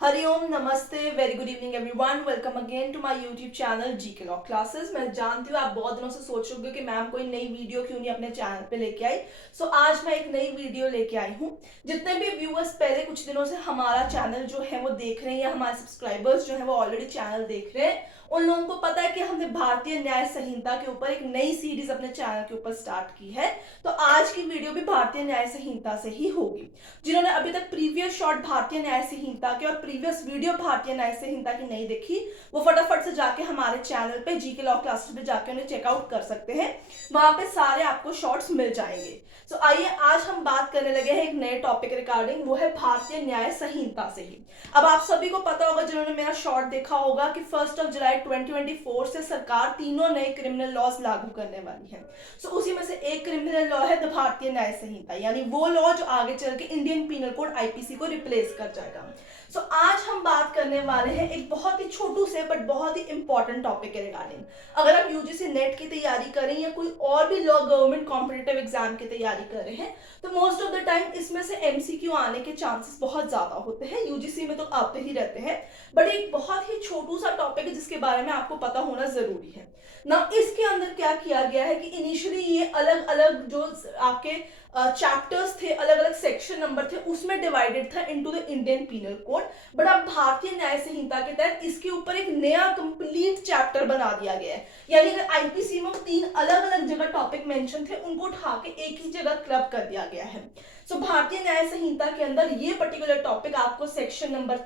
हरिओम नमस्ते very good evening everyone welcome again to my YouTube channel GK law classes. मैं जानती हूँ आप बहुत दिनों से सोच रहे हो कि मैम कोई नई वीडियो क्यों नहीं अपने चैनल पे लेके आई। सो आज मैं एक नई वीडियो लेके आई हूँ। जितने भी व्यूअर्स पहले कुछ दिनों से हमारा चैनल जो है वो देख रहे हैं या हमारे सब्सक्राइबर्स जो है वो ऑलरेडी चैनल देख रहे हैं, उन लोगों को पता है कि हमने भारतीय न्याय संहिता के ऊपर एक नई सीरीज अपने चैनल के ऊपर स्टार्ट की है। तो आज की वीडियो भी भारतीय न्याय संहिता से ही होगी। जिन्होंने अभी तक प्रीवियस शॉर्ट भारतीय न्याय संहिता के और प्रीवियस वीडियो भारतीय न्याय संहिता की नहीं देखी, वो फटाफट से जाके हमारे चैनल पे जीके लॉ क्लासेस पे जाके उन्हें चेकआउट कर सकते हैं। वहां पे सारे आपको शॉर्ट्स मिल जाएंगे। सो आइए आज हम बात करने लगे हैं एक नए टॉपिक रिगार्डिंग, वो है भारतीय न्याय संहिता से ही। अब आप सभी को पता होगा, जिन्होंने मेरा शॉर्ट देखा होगा, कि 1 जुलाई 2024 से सरकार तीनों नए क्रिमिनल लॉज लागू करने वाली है। सो उसी में से एक क्रिमिनल लॉ है द भारतीय न्याय संहिता, यानी वो लॉ जो आगे चल के इंडियन पीनल कोड आईपीसी को रिप्लेस कर जाएगा। सो आज हम बात करने वाले हैं एक बहुत ही छोटू से बट बहुत ही इंपॉर्टेंट टॉपिक के रिगार्डिंग। अगर आप यूजीसी नेट की तैयारी कर रहे हैं या कोई और भी लॉ गवर्नमेंट कॉम्पिटिटिव एग्जाम की तैयारी कर रहे हैं, तो मोस्ट ऑफ द टाइम इसमें से एमसीक्यू आने के चांसेस बहुत ज्यादा होते हैं। यूजीसी में तो आते ही रहते हैं, बट एक बहुत ही छोटू सा टॉपिक है जिसके बारे में आपको पता होना जरूरी है ना। इसके अंदर क्या किया गया है कि इनिशियली ये अलग अलग जो आपके चैप्टर्स थे, अलग अलग सेक्शन नंबर थे, उसमें डिवाइडेड था into the Indian penal code. But अब भारतीय न्याय संहिता के तहत इसके ऊपर एक नया कंप्लीट चैप्टर बना दिया गया है। यानी अगर आईपीसी में 3 अलग अलग जगह टॉपिक मेंशन थे, उनको उठा के एक ही जगह क्लब कर दिया गया है। सो भारतीय न्याय संहिता के अंदर ये पर्टिकुलर टॉपिक आपको section number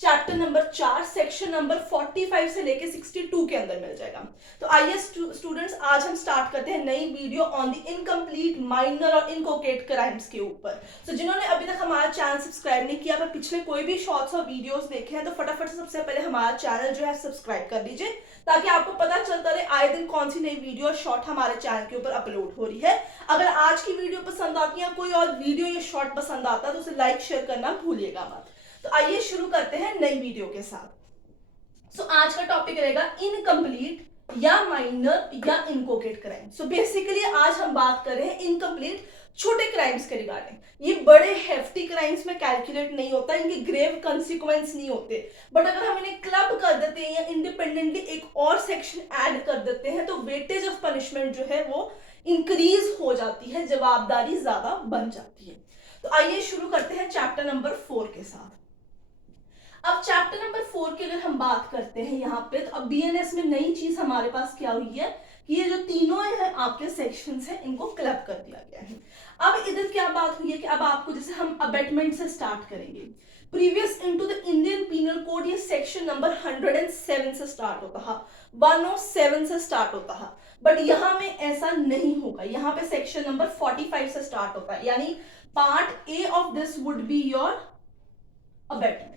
chapter number 4 section number 45 से लेके 62 के अंदर मिल जाएगा। तो आइए स्टूडेंट्स, आज हम स्टार्ट करते हैं नई video on the incomplete minor और इनकोकेट क्राइम्स के ऊपर। तो जिन्होंने अभी तक हमारा चैनल सब्सक्राइब नहीं किया, पर पिछले कोई भी शॉर्ट्स और वीडियोस देखे हैं, तो फटाफट से सबसे पहले हमारा चैनल जो है सब्सक्राइब कर लीजिए, ताकि आपको पता चलता रहे आए दिन कौन सी नई वीडियो और शॉर्ट हमारे चैनल के ऊपर अपलोड हो रही है। अगर आज की वीडियो पसंद आती है, कोई और वीडियो या शॉर्ट पसंद आता है, तो उसे लाइक शेयर करना भूलिएगा मत। तो आइए शुरू करते हैं नई वीडियो के साथ। सो आज का टॉपिक रहेगा इनकम्प्लीट या माइनर या इनकोकेट क्राइम। सो बेसिकली आज हम बात कर रहे हैं इनकम्प्लीट छोटे क्राइम्स के रिगार्डिंग। ये बड़े हेफ्टी क्राइम्स में कैलकुलेट नहीं होता, इनके ग्रेव कंसिक्वेंस नहीं होते, बट अगर हम इन्हें क्लब कर देते हैं या इंडिपेंडेंटली एक और सेक्शन ऐड कर देते हैं, तो वेटेज ऑफ पनिशमेंट जो है वो इंक्रीज हो जाती है, जवाबदारी ज्यादा बन जाती है। तो आइए शुरू करते हैं चैप्टर नंबर 4 के साथ। अब चैप्टर नंबर 4 की अगर हम बात करते हैं यहाँ पे, तो अब बीएनएस में नई चीज हमारे पास क्या हुई है कि ये जो तीनों है आपके सेक्शंस हैं, इनको क्लब कर दिया गया है। अब इधर क्या बात हुई है कि अब आपको, जैसे हम अबेटमेंट से स्टार्ट करेंगे, previous into the Indian penal code ये सेक्शन नंबर 107 से स्टार्ट होता है, 107 से स्टार्ट होता है, बट यहाँ में ऐसा नहीं होगा। यहाँ पे सेक्शन नंबर 45 से स्टार्ट होता है, यानी part A of this would be your abetment.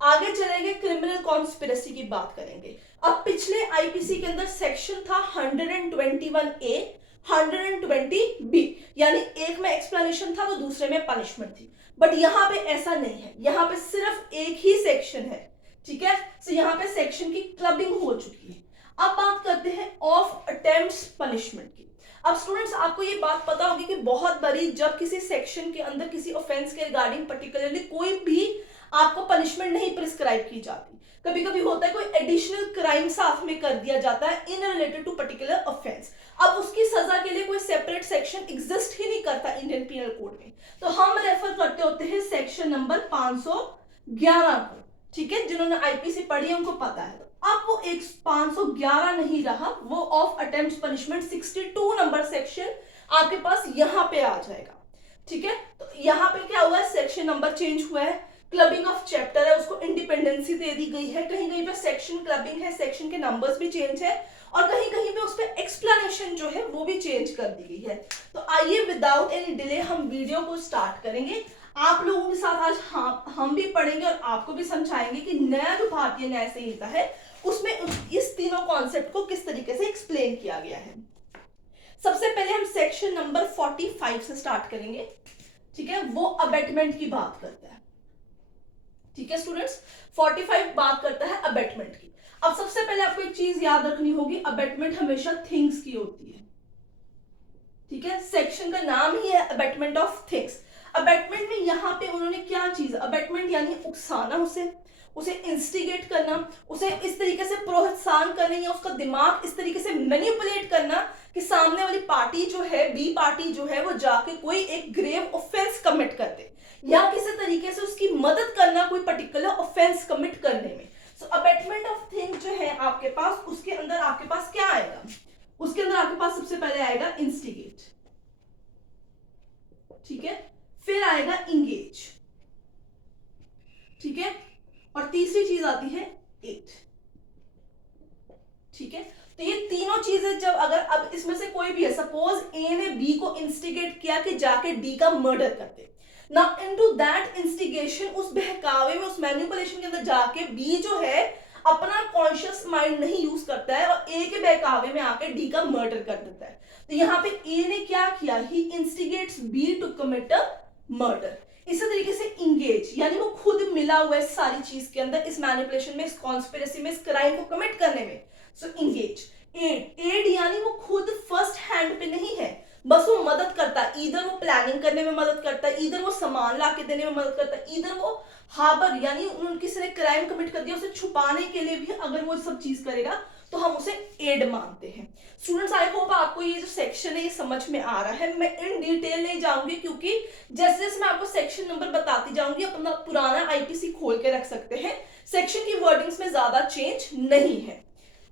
आगे चलेंगे, क्रिमिनल कॉन्स्पिरेसी की बात करेंगे। अब पिछले आईपीसी के अंदर सेक्शन था 121A 120B, यानी एक में एक्सप्लेनेशन था तो दूसरे में पनिशमेंट थी, बट यहाँ पे ऐसा नहीं है। यहाँ पे सिर्फ एक ही सेक्शन है, ठीक है। तो यहाँ पे सेक्शन की क्लबिंग हो चुकी है। अब बात करते हैं ऑफ अटेम्प्ट्स पनिशमेंट की। अब स्टूडेंट्स, आपको ये बात पता होगी कि बहुत बड़ी जब किसी सेक्शन के अंदर किसी ऑफेंस के रिगार्डिंग पर्टिकुलरली कोई भी आपको पनिशमेंट नहीं प्रिस्क्राइब की जाती, कभी कभी होता है कोई एडिशनल क्राइम साथ में कर दिया जाता है in related to particular offence. अब उसकी सजा के लिए कोई सेपरेट सेक्शन एग्जिस्ट ही नहीं करता इंडियन पीनल कोड में, तो हम रेफर करते होते हैं सेक्शन नंबर 511 को, ठीक है। जिन्होंने आईपीसी पढ़ी है उनको पता है। अब वो एक 511 नहीं रहा, वो of attempts punishment 62 number section आपके पास यहाँ पे आ जाएगा, ठीक है। तो यहाँ पे क्या हुआ है, सेक्शन नंबर चेंज हुआ है, क्लबिंग ऑफ चैप्टर है, उसको इंडिपेंडेंसी दे दी गई है, कहीं कहीं पे सेक्शन क्लबिंग है, सेक्शन के नंबर्स भी चेंज है, और कहीं कहीं पे उस पर एक्सप्लेनेशन जो है वो भी चेंज कर दी गई है। तो आइए विदाउट एनी डिले हम वीडियो को स्टार्ट करेंगे। आप लोगों के साथ आज हम भी पढ़ेंगे और आपको भी समझाएंगे कि नया जो भारतीय न्याय संहिता है उसमें इस तीनों कॉन्सेप्ट को किस तरीके से एक्सप्लेन किया गया है। सबसे पहले हम सेक्शन नंबर 45 से स्टार्ट करेंगे, ठीक है। वो अबेटमेंट की बात करता है, ठीक है स्टूडेंट्स। 45 बात करता है अबेटमेंट की। अब सबसे पहले आपको एक चीज याद रखनी होगी, अबेटमेंट हमेशा थिंग्स की होती है, ठीक है। सेक्शन का नाम ही है अबेटमेंट ऑफ थिंग्स। अबेटमेंट में यहाँ पे उन्होंने क्या चीज, अबेटमेंट यानी उकसाना, उसे उसे इंस्टिगेट करना, उसे इस तरीके से प्रोत्साहन करना या उसका दिमाग इस तरीके से मैनिपुलेट करना कि सामने वाली पार्टी जो है, बी पार्टी जो है, वो जाके कोई एक ग्रेव ऑफेंस कमिट कर दे, या किसी तरीके से उसकी मदद करना कोई पर्टिकुलर ऑफेंस कमिट करने में। सो अबेटमेंट ऑफ थिंग जो है आपके पास, उसके अंदर आपके पास क्या आएगा? उसके अंदर आपके पास सबसे पहले आएगा इंस्टिगेट, ठीक है, फिर आएगा इंगेज, ठीक है, और तीसरी चीज आती है एट, ठीक है। तो ये तीनों चीजें जब अगर अब इसमें से कोई भी है, सपोज ए ने बी को इंस्टिगेट किया कि जाके डी का मर्डर कर दे, नाउ इनटू दैट इंस्टिगेशन, उस बहकावे में, उस मैनिपुलेशन के अंदर जाके बी जो है अपना कॉन्शियस माइंड नहीं यूज करता है और ए के बहकावे में आके डी का मर्डर कर देता है। तो यहाँ पे ए ने क्या किया? He instigates B to commit a murder. इसी तरीके से इंगेज, यानी वो खुद मिला हुआ है सारी चीज के अंदर, इस मैनिपुलेशन में, इस कॉन्स्पिरेसी में, इस क्राइम को कमिट करने में। सो इंगेज। एड यानी वो खुद फर्स्ट हैंड पे नहीं है, बस वो मदद करता है, इधर वो प्लानिंग करने में मदद करता है, इधर वो सामान ला के देने में मदद करता है, इधर वो हार्बर, यानी किसी ने क्राइम कमिट कर दिया, उसे छुपाने के लिए भी अगर वो सब चीज करेगा तो हम उसे एड मानते हैं। स्टूडेंट्स, आई होप आपको ये जो सेक्शन है ये समझ में आ रहा है। मैं इन डिटेल नहीं जाऊंगी क्योंकि जैसे जैसे मैं आपको सेक्शन नंबर बताती जाऊंगी, अपना पुराना आईपीसी खोल के रख सकते हैं, सेक्शन की वर्डिंग्स में ज्यादा चेंज नहीं है,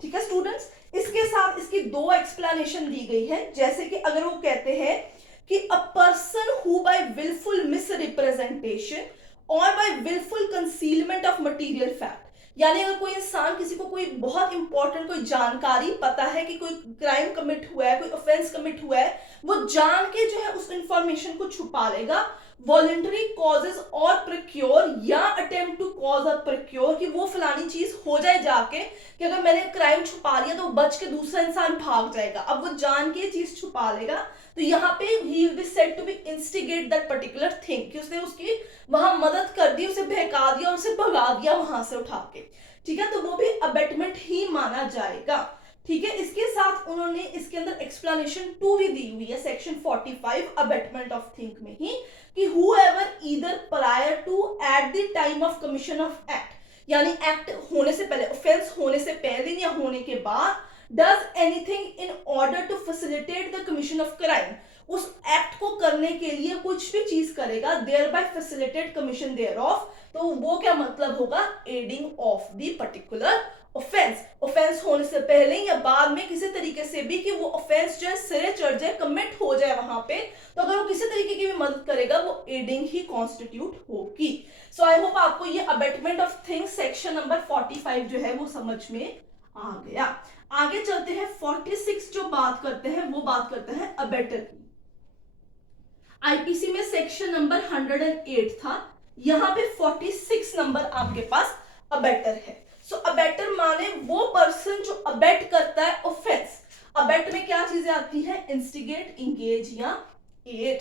ठीक है स्टूडेंट्स। इसके साथ इसकी दो एक्सप्लेनेशन दी गई है, जैसे कि अगर वो कहते हैं कि a person who by wilful misrepresentation और by wilful concealment of material fact, यानी अगर कोई इंसान, किसी को कोई बहुत इंपॉर्टेंट कोई जानकारी पता है कि कोई क्राइम कमिट हुआ है, कोई ऑफेंस कमिट हुआ है, वो जान के जो है उस इंफॉर्मेशन को छुपा लेगा, वॉलंटरी कॉजेज और प्रिक्योर या अटेम्प्ट टू कॉज और प्रिक्योर, कि वो फलानी चीज हो जाए जाके कि अगर मैंने क्राइम छुपा लिया तो बच के दूसरा इंसान भाग जाएगा, अब वो जान के चीज छुपा लेगा, तो यहाँ पे he will be said to be instigate that particular thing, कि उसने उसकी वहां मदद कर दी, उसे बहका दिया, उसे भगा दिया वहां से उठा के, ठीक है, तो वो भी अबेटमेंट ही माना जाएगा, ठीक है। इसके साथ उन्होंने इसके अंदर एक्सप्लेनेशन 2 भी दी हुई है सेक्शन 45 अबेटमेंट ऑफ थिंक में ही, कि whoever either prior to at the time of commission of act, यानी एक्ट होने से पहले, ऑफेंस होने से पहले या होने के बाद, does anything in order to facilitate the commission of crime, उस एक्ट को करने के लिए कुछ भी चीज करेगा, thereby facilitate commission thereof, तो वो क्या मतलब होगा? aiding of the particular offence, offence होने से पहले या बाद में किसी तरीके से भी, कि वो ऑफेंस जो है सिरे चढ़ जाए, कमिट हो जाए वहां पे, तो अगर वो किसी तरीके की भी मदद करेगा वो एडिंग ही कॉन्स्टिट्यूट होगी। सो आई होप आपको ये abetment of things section number 45 जो है वो समझ में आ गया। आगे चलते हैं, 46 जो बात करते हैं वो बात करते हैं अबेटर की। आईपीसी में सेक्शन नंबर 108 था, यहाँ पे 46 नंबर आपके पास अबेटर है। सो अबेटर माने वो पर्सन जो अबेट करता है ऑफेंस। अबेट में क्या चीजें आती है? इंस्टिगेट, इंगेज या एड,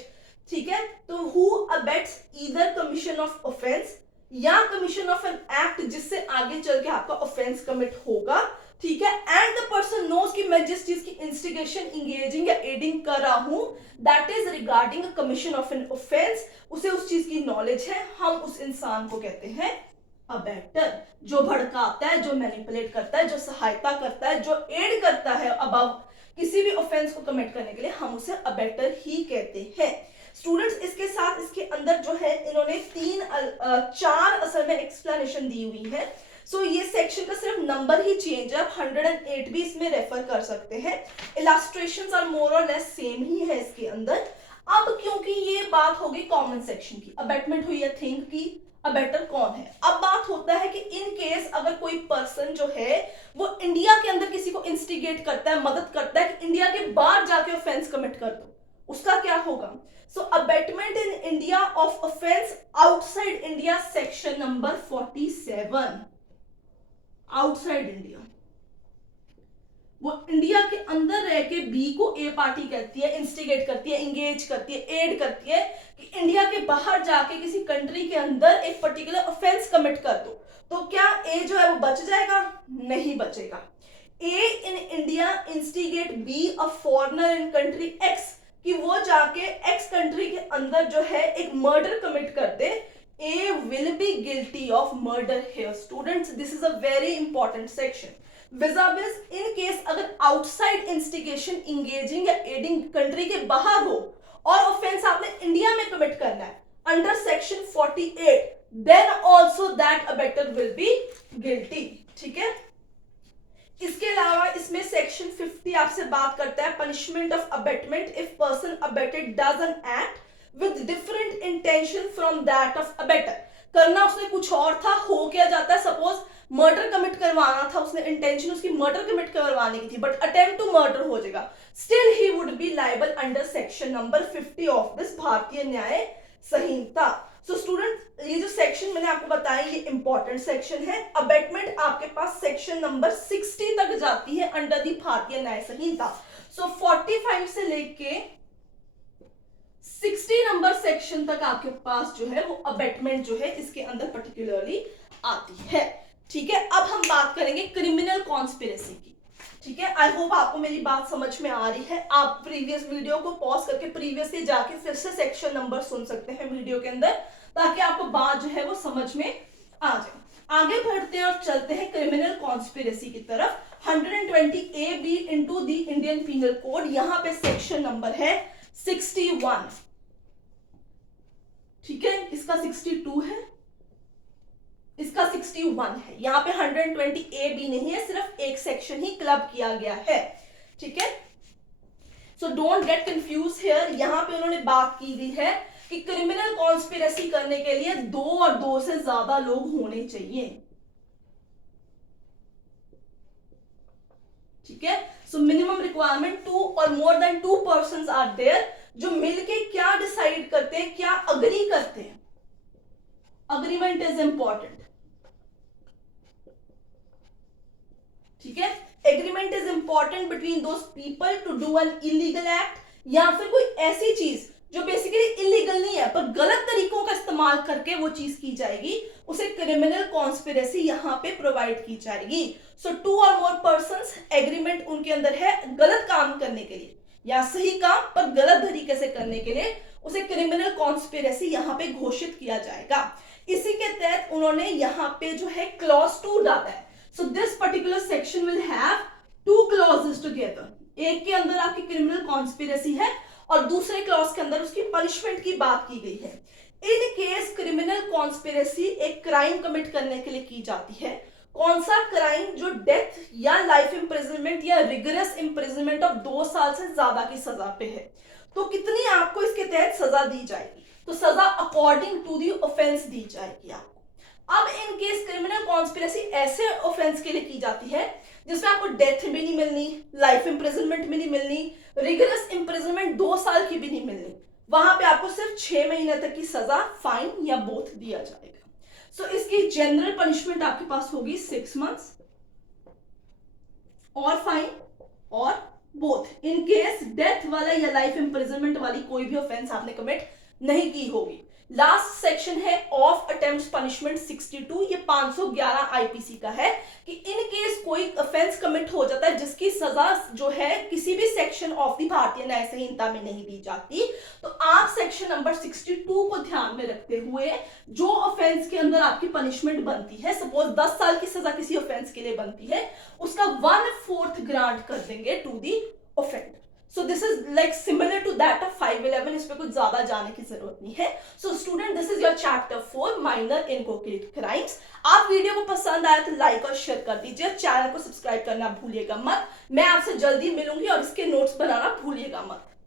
ठीक है। तो who abets either commission of offence या कमीशन ऑफ एन एक्ट जिससे आगे चल के आपका ऑफेंस कमिट होगा, ठीक है, एंड द पर्सन नोज कि मैं जिस चीज की इंस्टिगेशन, इंगेजिंग या एडिंग कर रहा हूं, that is regarding a commission of an offence, उसे उस चीज की नॉलेज है, हम उस इंसान को कहते हैं अबेटर। जो भड़काता है, जो मैनिपुलेट करता है, जो सहायता करता है, जो एड करता है अबव किसी भी ऑफेंस को कमिट करने के लिए, हम उसे अबेटर ही कहते हैं। स्टूडेंट्स, इसके साथ इसके अंदर जो है इन्होंने 4 असल में एक्सप्लेनेशन दी हुई है। सो ये सेक्शन का सिर्फ नंबर ही चेंज है, आप 108 भी इसमें रेफर कर सकते हैं। इलस्ट्रेशंस आर मोर और लेस सेम ही है इसके अंदर। अब क्योंकि ये बात होगी कॉमन सेक्शन की, अबेटमेंट हुई है थिंग की, अबेटर कौन है। अब बात होता है कि इन केस अगर कोई पर्सन जो है वो इंडिया के अंदर किसी को इंस्टिगेट करता है, मदद करता है कि इंडिया के बाहर जाके ऑफेंस कमिट कर दो, उसका क्या होगा? So abetment in India of offence outside India, section number 47। Outside India, वो इंडिया के अंदर रह के बी को ए पार्टी कहती है, इंस्टिगेट करती है, इंगेज करती है, एड करती है कि इंडिया के बाहर जाके किसी कंट्री के अंदर एक पर्टिकुलर ऑफेंस कमिट कर दो, तो क्या ए जो है वो बच जाएगा? नहीं बचेगा। A in India instigate B a foreigner in country X, कि वो जाके एक्स कंट्री के अंदर जो है एक मर्डर कमिट कर दे, A will be guilty of murder here. Students, this is a very important section. vis-a-vis in case अगर outside instigation engaging या aiding country के बाहर हो और offense आपने इंडिया में commit करना है under section 48, then also that abettor will be guilty. ठीक है. इसके अलावा इसमें सेक्शन 50 आपसे बात करता है punishment of abetment if person abetted does an act with different intention from that of abettor. करना उसने कुछ और था, हो क्या जाता है, सपोज मर्डर कमिट करवाना था, उसने इंटेंशन उसकी मर्डर कमिट करवाने की थी बट अटेम्प्ट टू मर्डर हो जाएगा, still he would be liable under section number 50 of this भारतीय न्याय संहिता. सो स्टूडेंट, ये जो सेक्शन मैंने आपको बताया ये इंपॉर्टेंट सेक्शन है. अबेटमेंट आपके पास सेक्शन नंबर 60 तक जाती है अंडर दी भारतीय न्याय संहिता. सो 45 से लेके 60 नंबर सेक्शन तक आपके पास जो है वो अबेटमेंट जो है इसके अंदर पर्टिकुलरली आती है. ठीक है. अब हम बात करेंगे क्रिमिनल कॉन्स्पिरेसी की. ठीक है. आई होप आपको मेरी बात समझ में आ रही है. आप प्रीवियस वीडियो को पॉज करके प्रीवियस से जाके फिर से सेक्शन नंबर सुन सकते हैं वीडियो के अंदर, ताकि आपको बात जो है वो समझ में आ जाए. आगे बढ़ते हैं और चलते हैं क्रिमिनल कॉन्स्पिरेसी की तरफ. 120 A B into the Indian penal code, यहां पे सेक्शन नंबर है 61. ठीक है. इसका 62 है, इसका 61 है. यहाँ पे 120 ए बी नहीं है, सिर्फ एक सेक्शन ही क्लब किया गया है. ठीक है. So don't get confuse here. यहाँ पे उन्होंने बात की गई है कि क्रिमिनल कॉन्स्पिरेसी करने के लिए 2 और 2 से ज्यादा लोग होने चाहिए. ठीक है. सो मिनिमम रिक्वायरमेंट 2 और more than 2 persons are there, जो मिलके क्या डिसाइड करते हैं, क्या अग्री करते हैं. Agreement is important. ठीक है. Agreement is important between those people to do an illegal act, या फिर कोई ऐसी चीज जो बेसिकली इलीगल नहीं है पर गलत तरीकों का इस्तेमाल करके वो चीज की जाएगी, उसे क्रिमिनल कॉन्स्पिरेसी यहां पे प्रोवाइड की जाएगी. सो 2 और मोर पर्संस, एग्रीमेंट उनके अंदर है गलत काम करने के लिए या सही काम पर गलत तरीके से करने के लिए, उसे क्रिमिनल कॉन्स्पिरेसी यहां पे घोषित किया जाएगा. इसी के तहत उन्होंने यहां पे जो है क्लॉज 2 डाला है. So this particular section will have 2 clauses together. एक के अंदर आपकी क्रिमिनल कॉन्स्पिरेसी है और दूसरे क्लॉज के अंदर उसकी पनिशमेंट की बात की गई है. इन केस क्रिमिनल कॉन्स्पिरेसी एक क्राइम कमिट करने के लिए की जाती है. कौन सा क्राइम? जो डेथ या लाइफ इंप्रिजनमेंट या रिगरस इंप्रिजनमेंट ऑफ 2 साल से ज्यादा की सजा पे है. तो कितनी आपको इसके तहत सजा दी जाएगी? तो सजा अकॉर्डिंग टू दी ऑफेंस दी जाएगी आपको. अब इन केस क्रिमिनल कॉन्स्पिरेसी ऐसे ऑफेंस के लिए की जाती है जिसमें आपको डेथ भी नहीं मिलनी, लाइफ इंप्रिजनमेंट भी नहीं मिलनी, रिगरस इंप्रिजनमेंट 2 साल की भी नहीं मिलनी. वहां पे आपको सिर्फ 6 महीने तक की सजा, फाइन या बोथ दिया जाएगा. सो इसकी जनरल पनिशमेंट आपके पास होगी 6 मंथ्स और फाइन और बोथ, इन केस डेथ वाला या लाइफ इंप्रिजनमेंट वाली कोई भी ऑफेंस आपने कमिट नहीं की होगी. लास्ट सेक्शन है ऑफ अटेम्प्ट पनिशमेंट 62. ये 511 आईपीसी का है कि इन केस कोई ऑफेंस कमिट हो जाता है जिसकी सजा जो है किसी भी सेक्शन ऑफ द भारतीय न्याय संहिता में नहीं दी जाती, तो आप सेक्शन नंबर 62 को ध्यान में रखते हुए जो ऑफेंस के अंदर आपकी पनिशमेंट बनती है, सपोज 10 साल की सजा किसी ऑफेंस के लिए बनती है, उसका 1/4 ग्रांट कर देंगे to the offender. So this is like similar to that of 511. इस पे कुछ ज्यादा जाने की जरूरत नहीं है. So student, this is your chapter 4 minor inchoate crimes. आप वीडियो को पसंद आया तो लाइक और शेयर कर दीजिए. चैनल को सब्सक्राइब करना भूलिएगा मत. मैं आपसे जल्दी मिलूंगी और इसके नोट्स बनाना भूलिएगा मत.